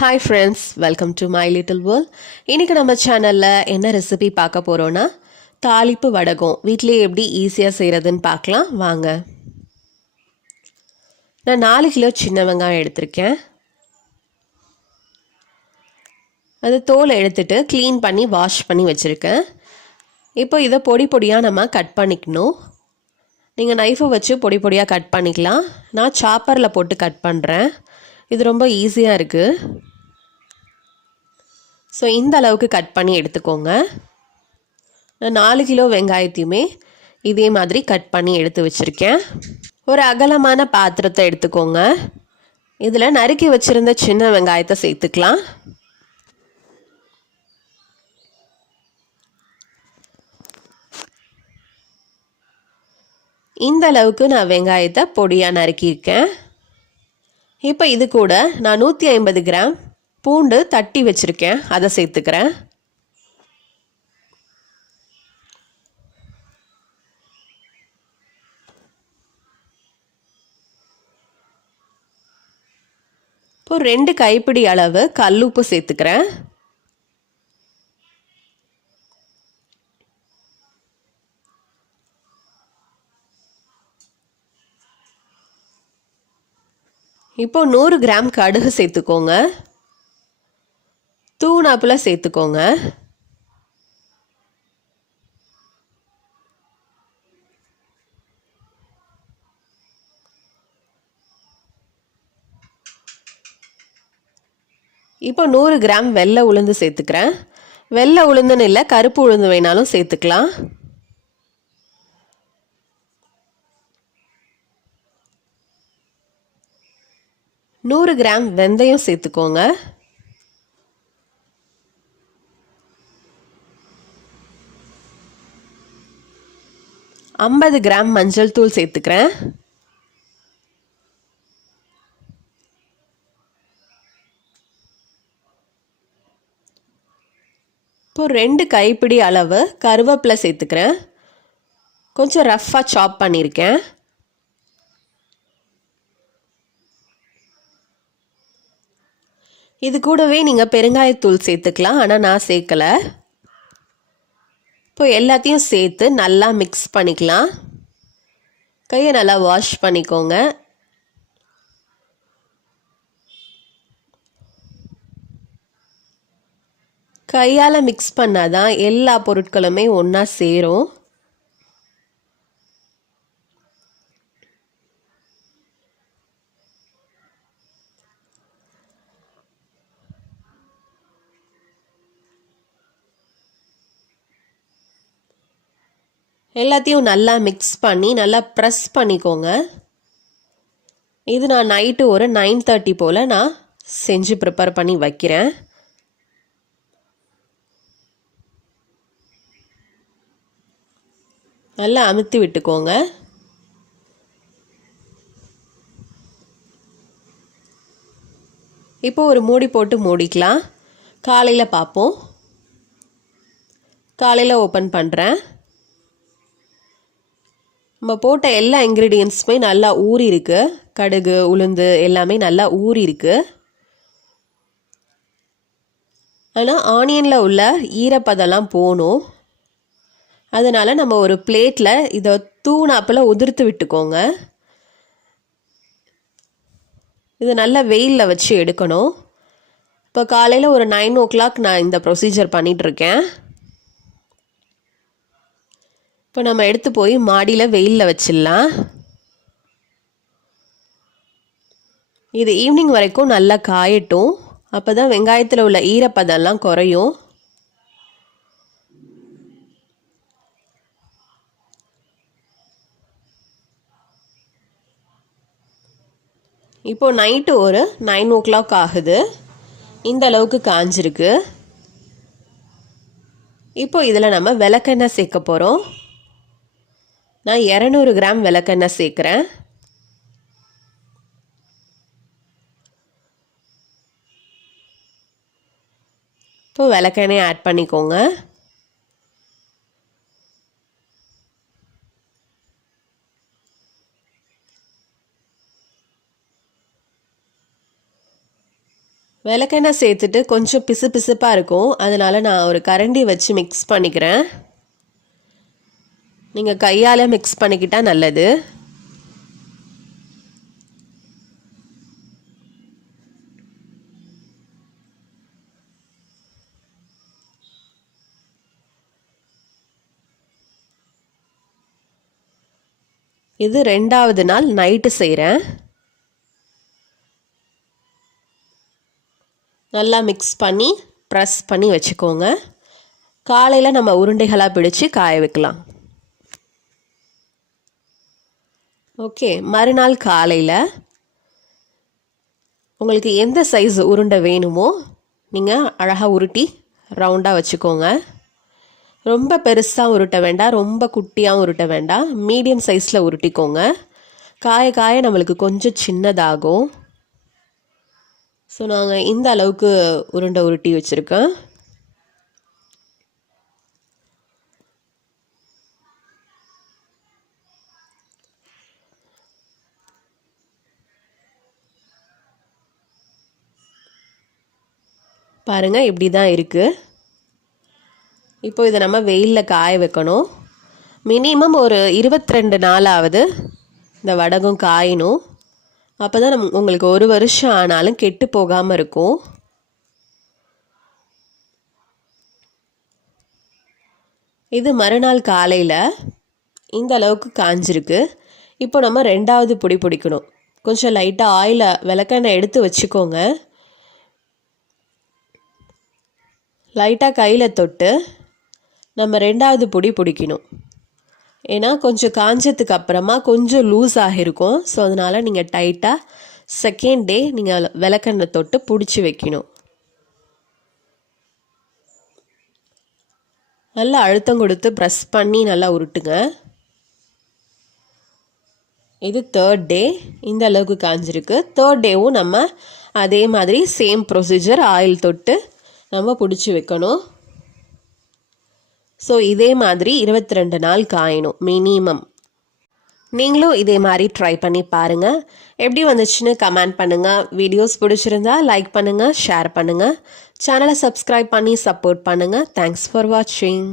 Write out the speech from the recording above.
Hi friends welcome to my little world இன்றைக்கி நம்ம சேனலில் என்ன ரெசிபி பார்க்க போகிறோன்னா தாளிப்பு வடகம். வீட்டிலேயே எப்படி ஈஸியாக செய்கிறதுன்னு பார்க்கலாம். வாங்க. நான் நாலு கிலோ சின்ன வெங்காயம் எடுத்திருக்கேன். அது தோலை எடுத்துட்டு க்ளீன் பண்ணி வாஷ் பண்ணி வச்சுருக்கேன். இப்போ இதை பொடி பொடியாக நம்ம கட் பண்ணிக்கணும். நீங்கள் நைஃபை வச்சு பொடி பொடியாக கட் பண்ணிக்கலாம். நான் சாப்பரில் போட்டு கட் பண்ணுறேன் இது ரொம்ப ஈஸியாக இருக்குது ஸோ இந்த அளவுக்கு கட் பண்ணி எடுத்துக்கோங்க. நான் நாலு கிலோ வெங்காயத்தையுமே இதே மாதிரி கட் பண்ணி எடுத்து வச்சுருக்கேன். ஒரு அகலமான பாத்திரத்தை எடுத்துக்கோங்க. இதில் நறுக்கி வச்சுருந்த சின்ன வெங்காயத்தை சேர்த்துக்கலாம். இந்த அளவுக்கு நான் வெங்காயத்தை பொடியாக நறுக்கியிருக்கேன். இப்போ இது கூட நான் நூற்றி ஐம்பது கிராம் பூண்டு தட்டி வச்சுருக்கேன். அதை சேர்த்துக்கிறேன். இப்போ ரெண்டு கைப்பிடி அளவு கல்லுப்பு சேர்த்துக்கிறேன். இப்போ நூறு கிராம் கடுகு சேர்த்துக்கோங்க. தூணாப்பில் சேர்த்துக்கோங்க. இப்போ நூறு கிராம் வெள்ளை உளுந்து சேர்த்துக்கிறேன். வெள்ளை உளுந்துன்னு இல்லை கருப்பு உளுந்து வேணாலும் சேர்த்துக்கலாம். நூறு கிராம் வெந்தயம் சேர்த்துக்கோங்க. ஐம்பது கிராம் மஞ்சள் தூள் சேர்த்துக்கிறேன். இப்போ ரெண்டு கைப்பிடி அளவு கருவேப்பிலை சேர்த்துக்கிறேன். கொஞ்சம் ரஃப்பாக சாப் பண்ணியிருக்கேன். இது கூடவே நீங்கள் பெருங்காயத்தூள் சேர்த்துக்கலாம். ஆனால் நான் சேர்க்கலை. இப்போ எல்லாத்தையும் சேர்த்து நல்லா மிக்ஸ் பண்ணிக்கலாம். கையை நல்லா வாஷ் பண்ணிக்கோங்க. கையால் மிக்ஸ் பண்ணாதான் எல்லா பொருட்களுமே ஒன்றா சேரும். எல்லாத்தையும் நல்லா மிக்ஸ் பண்ணி நல்லா ப்ரெஸ் பண்ணிக்கோங்க. இது நான் நைட்டு ஒரு நைன் தேர்ட்டி போல் நான் செஞ்சு ப்ரிப்பேர் பண்ணி வைக்கிறேன். நல்லா அமுத்தி விட்டுக்கோங்க. இப்போ ஒரு மூடி போட்டு மூடிக்கலாம். காலையில் பார்ப்போம். காலையில் ஓப்பன் பண்ணுறேன் நம்ம போட்ட எல்லா இன்க்ரீடியன்ஸுமே நல்லா ஊறி இருக்கு கடுகு உளுந்து எல்லாமே நல்லா ஊறி இருக்கு ஆனால் ஆனியனில் உள்ள ஈரப்பதெல்லாம் போகணும் அதனால் நம்ம ஒரு பிளேட்டில் இதை தூணாப்பில் உதிர்த்து விட்டுக்கோங்க. இது நல்லா வெயிலில் வச்சு எடுக்கணும். இப்போ காலையில் ஒரு நைன் ஓ கிளாக் நான் இந்த ப்ரொசீஜர் பண்ணிகிட்ருக்கேன் இப்போ நம்ம எடுத்து போய் மாடியில் வெயிலில் வச்சிடலாம். இது ஈவினிங் வரைக்கும் நல்லா காயட்டும். அப்போ தான் வெங்காயத்தில் உள்ள ஈரப்பதம்லாம் குறையும். இப்போ நைட்டு ஒரு நைன் ஓ கிளாக் ஆகுது. இந்த அளவுக்கு காஞ்சிருக்கு. இப்போ இதில் நம்ம விளக்கெண்ணெய் சேர்க்க போகிறோம் நான் இரநூறு கிராம் விளக்கெண்ணெய் சேர்க்குறேன். இப்போ விளக்கெண்ணெய் ஆட் பண்ணிக்கோங்க. விளக்கெண்ணெய் சேர்த்துட்டு கொஞ்சம் பிசு பிசுப்பாக இருக்கும். அதனால நான் ஒரு கரண்டி வச்சு மிக்ஸ் பண்ணிக்கிறேன். நீங்கள் கையால் மிக்ஸ் பண்ணிக்கிட்டால் நல்லது. இது ரெண்டாவது நாள் நைட்டு செய்கிறேன் நல்லா மிக்ஸ் பண்ணி ப்ரெஸ் பண்ணி வச்சுக்கோங்க. காலையில் நம்ம உருண்டைகளாக பிடிச்சு காய வைக்கலாம். ஓகே மறுநாள் காலையில் உங்களுக்கு எந்த சைஸ் உருண்டை வேணுமோ நீங்கள் அழகாக உருட்டி ரவுண்டாக வச்சுக்கோங்க. ரொம்ப பெருசாக உருட்ட வேண்டாம் ரொம்ப குட்டியாகவும் உருட்ட வேண்டாம். மீடியம் சைஸில் உருட்டிக்கோங்க. காய காய நம்மளுக்கு கொஞ்சம் சின்னதாகும். ஸோ நாங்கள் இந்த அளவுக்கு உருண்டை உருட்டி வச்சுருக்கேன் பாருங்கள் இப்படி தான் இருக்குது இப்போ இதை நம்ம வெயிலில் காய வைக்கணும். மினிமம் ஒரு இருபத்ரெண்டு நாளாவது இந்த வடகம் காயணும். அப்போ தான் நம் உங்களுக்கு ஒரு வருஷம் ஆனாலும் கெட்டு போகாமல் இருக்கும். இது மறுநாள் காலையில் இந்த அளவுக்கு காஞ்சிருக்கு. இப்போ நம்ம ரெண்டாவது பொடி பிடிக்கணும். கொஞ்சம் லைட்டாக ஆயிலை விளக்கெண்ணெய் எடுத்து வச்சுக்கோங்க. லைட்டாக கையில் தொட்டு நம்ம ரெண்டாவது பொடி பிடிக்கணும். ஏன்னா கொஞ்சம் காஞ்சதுக்கு அப்புறமா கொஞ்சம் லூஸ் ஆகிருக்கும். ஸோ அதனால் நீங்கள் டைட்டாக செகண்ட் டே நீங்கள் விளக்கெண்ணை தொட்டு பிடிச்சி வைக்கணும். நல்லா அழுத்தம் கொடுத்து ப்ரெஸ் பண்ணி நல்லா உருட்டுங்க. இது தேர்ட் டே. இந்த அளவுக்கு காஞ்சிருக்கு. தேர்ட் டேவும் நம்ம அதே மாதிரி சேம் ப்ரொசீஜர் ஆயில் தொட்டு நம்ம பிடிச்சி வைக்கணும். ஸோ இதே மாதிரி இருபத்தி ரெண்டு நாள் காயணும் மினிமம் நீங்களும் இதே மாதிரி ட்ரை பண்ணி பாருங்கள் எப்படி வந்துச்சுன்னு கமெண்ட் பண்ணுங்கள் வீடியோஸ் பிடிச்சிருந்தா லைக் பண்ணுங்கள் ஷேர் பண்ணுங்கள் சேனலை சப்ஸ்கிரைப் பண்ணி சப்போர்ட் பண்ணுங்கள் தேங்க்ஸ் ஃபார் வாட்சிங்